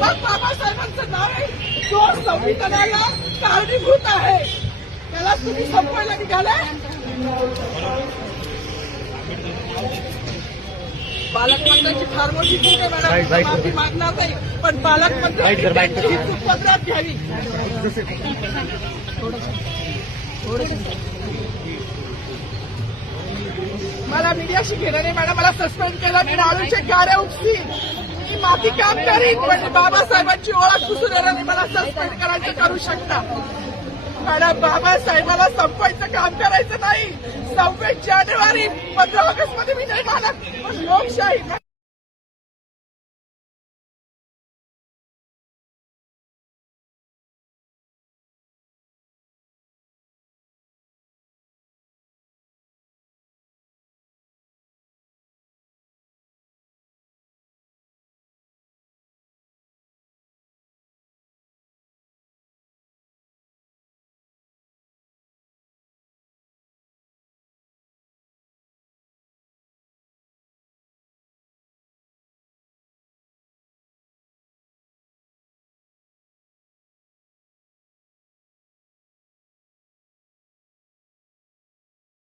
मग बाबासाहेबांचं नाव आहे जो संविधानाला कारणीभूत आहे त्याला तुम्ही संपवायला निघालाय. पालकमंत्र्यांची फार मोठी चूक आहे मॅडम, माफी मागणार नाही, पण पालकमंत्र्यांची चूक पदरात घ्यावी. मला मीडियाशी घेणं नाही मॅडम, मला सस्पेंड केलं, मी नाळूचे गाड्या उपसी, मी माती काम करीन, पण बाबासाहेबांची ओळख पुसून येणार नाही. मला सस्पेंड करायचं करू शकता मॅडम. बाबासाहेबाला संपवायचं काम करायचं नाही. 26 जानेवारी 15 ऑगस्ट मध्ये मी नाही मानत, पण लोकशाही